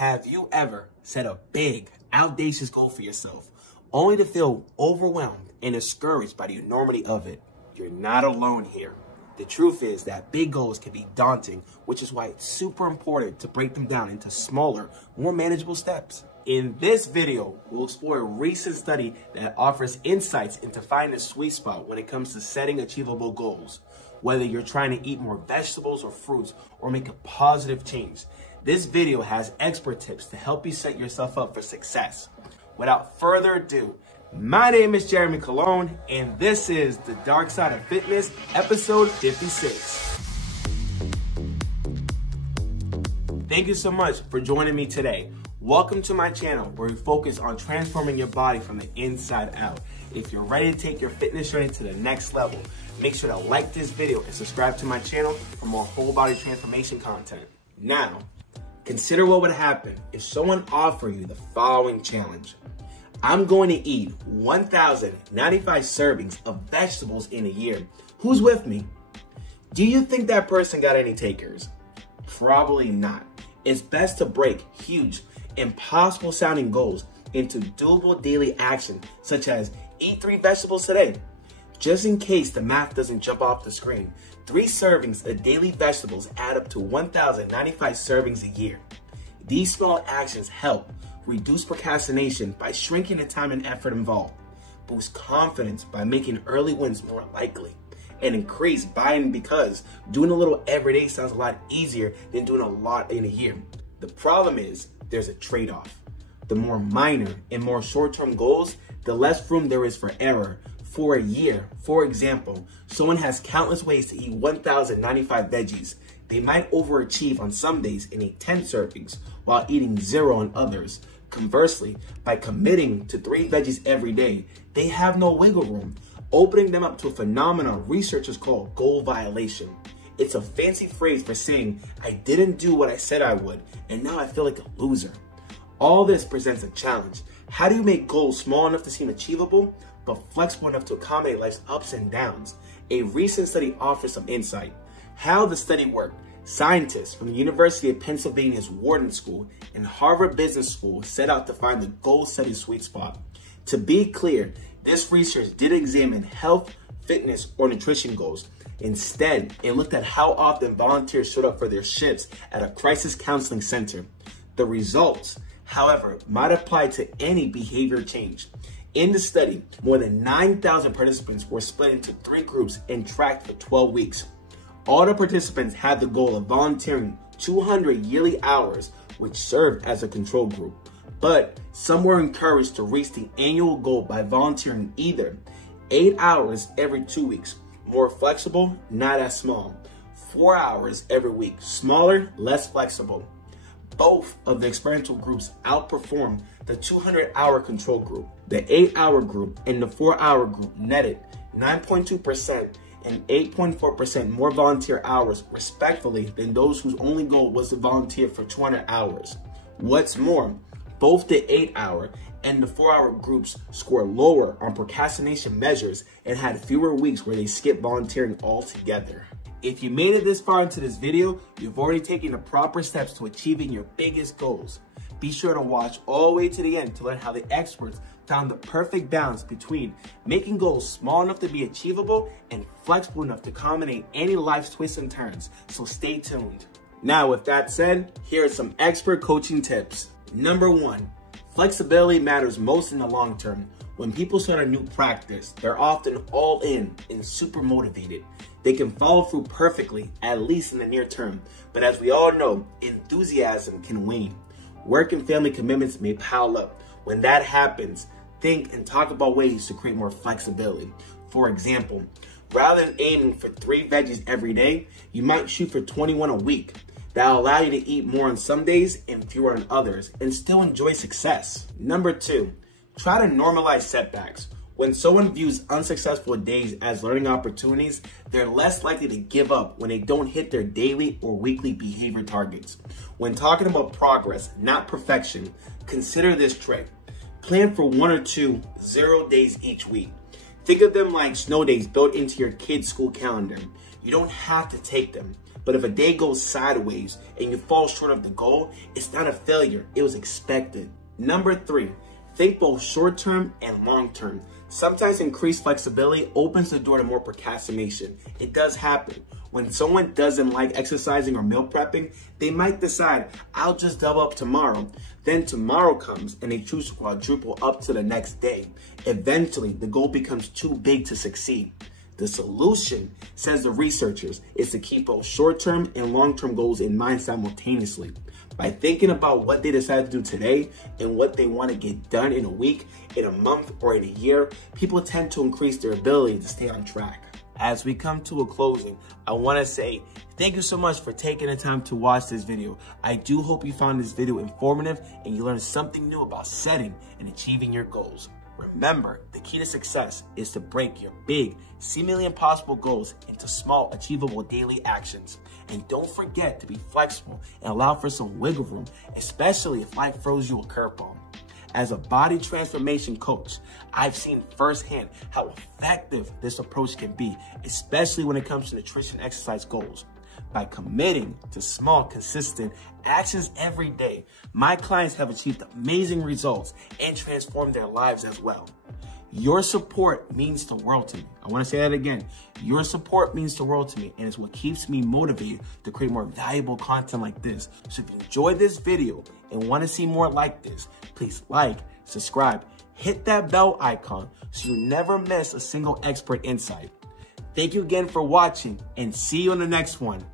Have you ever set a big, audacious goal for yourself, only to feel overwhelmed and discouraged by the enormity of it? You're not alone here. The truth is that big goals can be daunting, which is why it's super important to break them down into smaller, more manageable steps. In this video, we'll explore a recent study that offers insights into finding a sweet spot when it comes to setting achievable goals. Whether you're trying to eat more vegetables or fruits or make a positive change, this video has expert tips to help you set yourself up for success. Without further ado, my name is Jeremy Colon, and this is The Dark Side of Fitness, episode 56. Thank you so much for joining me today. Welcome to my channel where we focus on transforming your body from the inside out. If you're ready to take your fitness journey to the next level, make sure to like this video and subscribe to my channel for more whole body transformation content. Now, consider what would happen if someone offered you the following challenge. I'm going to eat 1,095 servings of vegetables in a year. Who's with me? Do you think that person got any takers? Probably not. It's best to break huge, impossible sounding goals into doable daily action, such as eat 3 vegetables today. Just in case the math doesn't jump off the screen, 3 servings of daily vegetables add up to 1,095 servings a year. These small actions help reduce procrastination by shrinking the time and effort involved, boost confidence by making early wins more likely, and increase buy-in because doing a little every day sounds a lot easier than doing a lot in a year. The problem is there's a trade-off. The more minor and more short-term goals, the less room there is for error. For a year, for example, someone has countless ways to eat 1,095 veggies. They might overachieve on some days and eat 10 servings while eating 0 on others. Conversely, by committing to 3 veggies every day, they have no wiggle room, opening them up to a phenomenon researchers call goal violation. It's a fancy phrase for saying, I didn't do what I said I would, and now I feel like a loser. All this presents a challenge. How do you make goals small enough to seem achievable, but flexible enough to accommodate life's ups and downs? A recent study offers some insight. How the study worked: scientists from the University of Pennsylvania's Wharton School and Harvard Business School set out to find the goal-setting sweet spot. To be clear, this research didn't examine health, fitness, or nutrition goals. Instead, it looked at how often volunteers showed up for their shifts at a crisis counseling center. The results, however, might apply to any behavior change. In the study, more than 9,000 participants were split into 3 groups and tracked for 12 weeks. All the participants had the goal of volunteering 200 yearly hours, which served as a control group. But some were encouraged to reach the annual goal by volunteering either 8 hours every 2 weeks, more flexible, not as small, 4 hours every week, smaller, less flexible. Both of the experimental groups outperformed the 200-hour control group. The 8-hour group and the 4-hour group netted 9.2% and 8.4% more volunteer hours, respectively, than those whose only goal was to volunteer for 200 hours. What's more, both the 8-hour and the 4-hour groups scored lower on procrastination measures and had fewer weeks where they skipped volunteering altogether. If you made it this far into this video, you've already taken the proper steps to achieving your biggest goals. Be sure to watch all the way to the end to learn how the experts found the perfect balance between making goals small enough to be achievable and flexible enough to accommodate any life's twists and turns, so stay tuned. Now, with that said, here are some expert coaching tips. Number 1, flexibility matters most in the long term. When people start a new practice, they're often all in and super motivated. They can follow through perfectly, at least in the near term. But as we all know, enthusiasm can wane. Work and family commitments may pile up. When that happens, think and talk about ways to create more flexibility. For example, rather than aiming for 3 veggies every day, you might shoot for 21 a week. That'll allow you to eat more on some days and fewer on others, and still enjoy success. Number 2, try to normalize setbacks. When someone views unsuccessful days as learning opportunities, they're less likely to give up when they don't hit their daily or weekly behavior targets. When talking about progress, not perfection, consider this trick. Plan for 1 or 2 0 days each week. Think of them like snow days built into your kid's school calendar. You don't have to take them, But if a day goes sideways and you fall short of the goal, it's not a failure, it was expected. Number 3, think both short-term and long-term. Sometimes increased flexibility opens the door to more procrastination. It does happen. When someone doesn't like exercising or meal prepping, they might decide, I'll just double up tomorrow. Then tomorrow comes and they choose to quadruple up to the next day. Eventually, the goal becomes too big to succeed. The solution, says the researchers, is to keep both short-term and long-term goals in mind simultaneously. By thinking about what they decide to do today and what they want to get done in a week, in a month, or in a year, people tend to increase their ability to stay on track. As we come to a closing, I want to say thank you so much for taking the time to watch this video. I do hope you found this video informative and you learned something new about setting and achieving your goals. Remember, the key to success is to break your big, seemingly impossible goals into small, achievable daily actions. And don't forget to be flexible and allow for some wiggle room, especially if life throws you a curveball. As a body transformation coach, I've seen firsthand how effective this approach can be, especially when it comes to nutrition and exercise goals. By committing to small, consistent actions every day, my clients have achieved amazing results and transformed their lives as well. Your support means the world to me. I want to say that again. Your support means the world to me, and it's what keeps me motivated to create more valuable content like this. So if you enjoyed this video and want to see more like this, please like, subscribe, hit that bell icon so you never miss a single expert insight. Thank you again for watching, and see you in the next one.